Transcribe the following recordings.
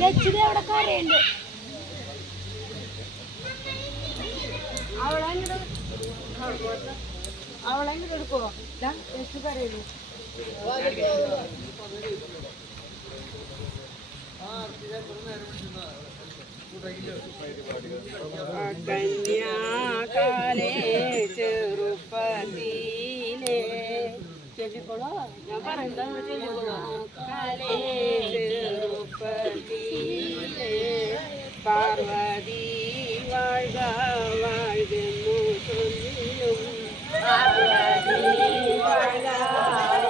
ലച്ചിരി അവിടെ കരയുണ്ട്. അവളെങ്ങോട്ട് എടുക്കുവോ? ലച്ചു കരയുന്നു. കന്യാകാലേ ചെറുപ്പത്തിലേ ചൊല്ലിക്കോളോ, ഞാൻ പറയുന്നത് ചൊല്ലിക്കോളോ. കാലേ ചെറുപ്പത്തിലേ പാർവതി വാഴ്ക വാഴ്ന്നു ചൊല്ലും. പാർവതി വാഴ്ക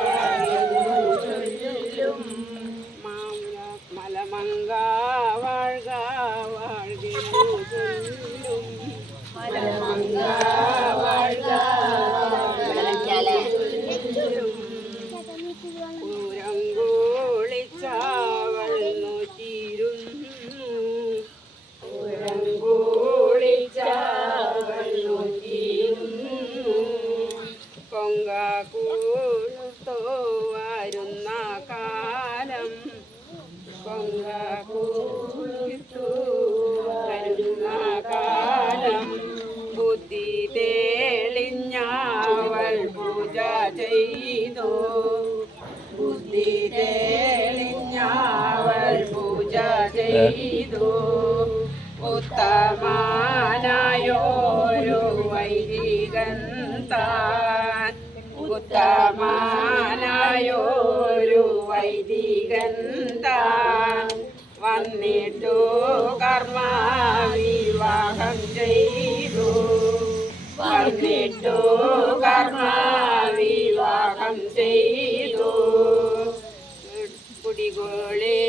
വാഴ്ന്നു ചൊല്ലും. മലമങ്ക വാഴ്ക വാഴ്ന്നു ചൊല്ലും. മലമങ്ക വാഴ്ക പൂരങ്കോളിച്ചവൾ നോറ്റിരുന്നു. പൂരങ്കോളിച്ചവൾ നോറ്റിരുന്നു. കൊങ്കകൂട്ടോ വരുന്ന കാലം. കൊങ്കകൂട്ടു വരുന്ന കാലം. ബുദ്ധി തെളിഞ്ഞവൾ പൂജ ചെയ്തു. ബുദ്ധി തെളിഞ്ഞവൾ പൂജ ചെയ്തു. ഉത്തമനായോരു വൈദികൻ താൻ. ഉത്തമനായോരു വൈദികൻ താൻ വന്നിട്ടു കർമ്മ വിവാഹം ചെയ്തു. വന്നിട്ടു കർമ്മ വിവാഹം ചെയ്തു. കുടികോളെ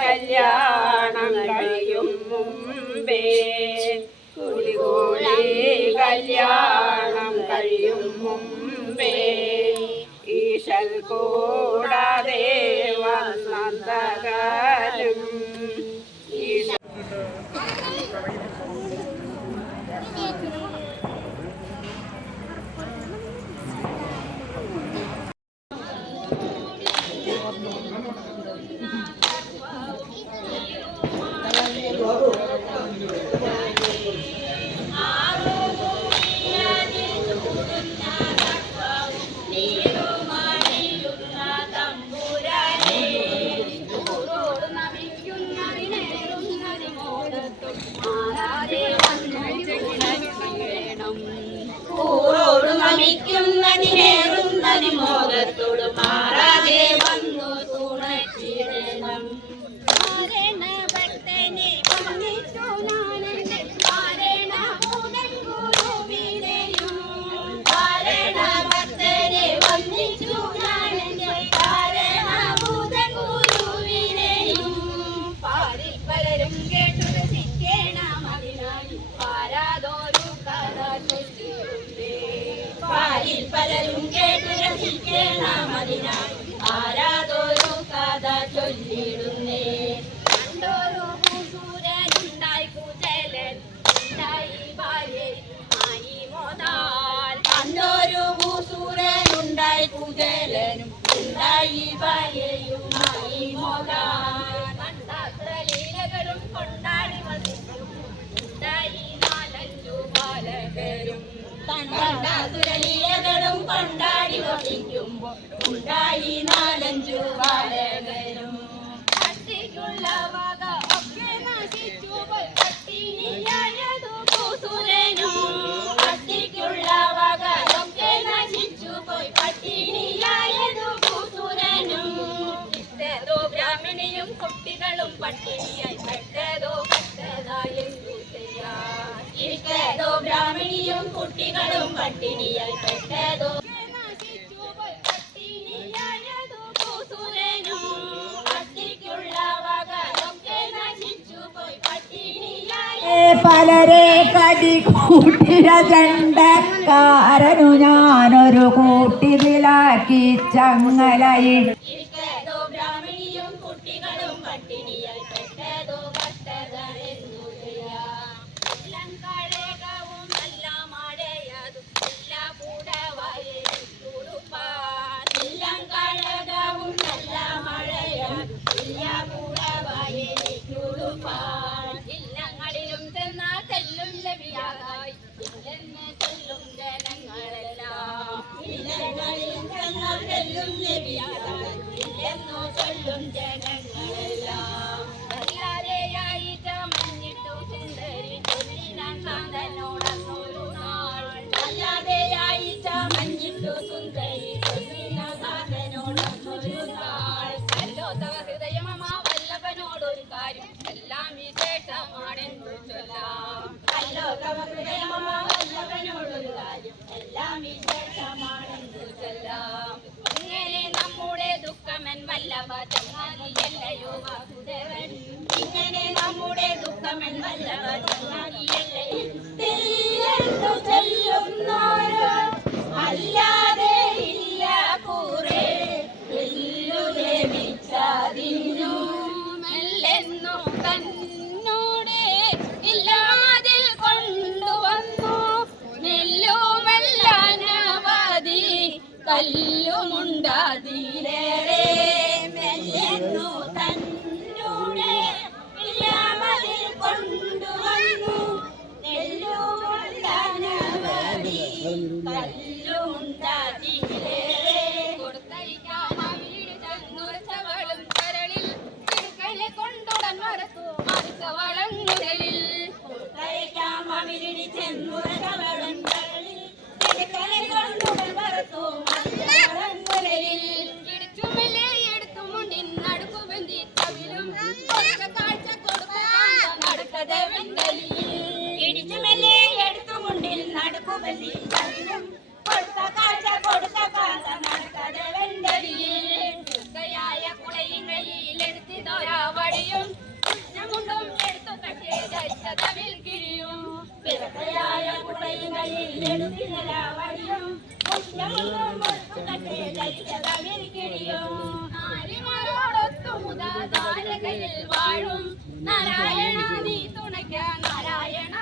കല്യാണം കഴിയും മുമ്പേ. കുടികോളെ കല്യാണം കഴിയും മുമ്പേ ഈശൽ കൂടാതെ വന്നന്തകാലം. നമിക്കുന്നതിനേറുന്നതി മോദത്തോട് മാറാതെ വന്നു തുണച്ചിടണം. മാരണ ഭക്തനെ വന്നിട്ടു നാനന്റെ മാരണ ഭൂതൻ ഗുരുവിനെയും. മാരണ ഭക്തനെ വന്നിട്ടു നാനന്റെ മാരണ ഭൂതൻ ഗുരുവിനെയും. പാരിൽ പലരും കേട്ടു രസിക്കണം അതിനായി പാരാതോരു കഥ ചൊല്ലിയുണ്ടേ. പാരിൽ പലരും കേട്ടു രസിക്കണം അതിനായി ആരാതൊരു കഥ ചൊല്ലിടുന്നേ. കണ്ടോരു ഭൂസൂരനുണ്ടായി കുചേലൻ ഉണ്ടായി ഭാര്യയുമായി മോദാൽ. കണ്ടോരു ഭൂസൂരനുണ്ടായി കുചേലനും ഉണ്ടായി ഭാര്യയുമായി മോദാൽ. കണ്ടാസുരലീലകളും കൊണ്ടാടി വസിക്കും ഉണ്ടായി നാലഞ്ചു ബാലകരും. കണ്ടാസുരലീലകളും കൊണ്ടാടി വസിക്കുമ്പോൾ ഉണ്ടായി നാലഞ്ചു ബാലകരും. കട്ടിക്കുള്ള വക ഒക്കെ നശിച്ചു പോയി പട്ടിണിയായതു ഭൂസുരനും. കട്ടിക്കുള്ള വക ഒക്കെ നശിച്ചു പോയി പട്ടിണിയായതു ഭൂസുരനും. ഇഷ്ടതോ ബ്രാഹ്മണിയും കുട്ടികളും പട്ടിണിയായി പെട്ടതോ പെട്ടതായെന്തു ചെയ്യാൻ. ഇഷ്ടതോ ബ്രാഹ്മണിയും കുട്ടികളും പട്ടിണിയായി പെട്ടതോ നശിച്ചു പോയി പട്ടിണിയായതു ഭൂസുരനും. കട്ടിക്കുള്ള വക ഒക്കെ നശിച്ചു പോയി പട്ടിണിയായ പലരെ കടി കൂട്ടിയ ചണ്ട ചങ്ങലക്കാരനു ഞാനൊരു കൂട്ടിലാക്കി ചങ്ങലയിൽ ഇട്ടതോ ബ്രാഹ്മണിയും കുട്ടികളും പട്ടിണിയായി പെട്ടതോ ഭക്തരെന്നു എല്ലാം കഴകവും നല്ല മഴയതും എല്ലാ കൂടവായി തുടുപ്പാൻ എല്ലാം കഴകവും നല്ല മഴയതും എല്ലാ കൂടവായി തുടുപ്പാൻ ഇല്ലങ്ങളിലും ചെന്നാൽ തെല്ലും ലഭിയാതായി ഇല്ലെന്ന് ചൊല്ലും ജനങ്ങളെല്ലാം ഇല്ലങ്ങളിലും ചെന്നാൽ തെല്ലും ലഭിയാതായി ഇല്ലെന്നു ചൊല്ലും ജനങ്ങളെല്ലാം അല്ലാതെയായി ചമഞ്ഞിട്ടു സുന്ദരി ചൊല്ലിനാൻ കാന്തനോടന്നൊരു നാൾ അല്ലാതെയായി ചമഞ്ഞിട്ടു സുന്ദരി ചൊല്ലിനാൻ കാന്തനോടന്നൊരു നാൾ കല്ലോത്ത ഹൃദയമമ വല്ലഭനോടൊരു കാര്യം എല്ലാം വിശേഷമാണെന്നു ചൊല്ലാം കല്ലോത്ത ഹൃദയമമ വല്ലഭനോടൊരു കാര്യം എല്ലാം വിശേഷമാണെന്നു ചൊല്ലാം ഇങ്ങനെ നമ്മുടെ ദുഃഖമൻ വല്ലഭ ചങ്ങാതിയല്ലയോ വാസുദേവൻ ഇങ്ങനെ നമ്മുടെ ദുഃഖമൻ വല്ലഭ ചങ്ങാതിയല്ലയോ തെല്ലെന്നു ചൊല്ലുന്നോരോ അല്ലാതെ ഇല്ല കൂറേ എല്ലു ലഭിച്ചതിന്നു മെല്ലെന്നു തന്നോടെ ഇല്ലാതിൽ കൊണ്ടുവന്നു നെല്ലുമെല്ലാനവധി കല്ലുമുണ്ടാതിലേറെ മെല്ലെന്നു തന്നോടെ ഇല്ലാമതിൽ കൊണ്ടുവന്നു നെല്ലുമുണ്ടാനവധി കല്ലുമുണ്ടാതിലേറെ കൊടുത്തയക്കാം വീട് ചെന്നുറച്ചവളും കരളിൽ തിരുക്കനെ കൊണ്ടുടൻ മറത്തു മറുത്തവളങ്ങുകളിൽ കൊടുത്തയക്കാം അമിരിടി ചെന്നുറച്ചവളും കരളിൽ തിരുക്കനെ കൊണ്ടുടൻ മറത്തു മറുത്തവളങ്ങുകളിൽ ഇടിച്ചുമല്ലേ എടുത്തുമുണ്ടിൻ നടുക്കുബന്ധി തവിലും കൊടുത്ത കാഴ്ച കൊടുത്ത നടക്കത വെങ്കലിൽ ഇടിച്ചുമല്ലേ എടുത്തുമുണ്ടിൽ നടുക്കുബന്ധി തവിലും കൊടുത്ത കാഴ്ച കൊടുത്ത കാന്ത നടക്കത വെങ്കലിൽ വൃദ്ധയായ കുളയും കയ്യിലെടുത്തിതൊരാ വടിയും മുണ്ടും എടുത്തു കട്ടി ധരിച്ചതവിൽ കിഴിയും വൃദ്ധയായ കുളയും കയ്യിലെടുത്തിതൊരാ വടിയും മുണ്ടും എടുത്തു കട്ടി ധരിച്ചതവിൽ കിഴിയും നാരിമാരോടൊത്തു മുതാ താരകയിൽ വാഴും നാരായണ നീ തുണയ്ക്ക നാരായണ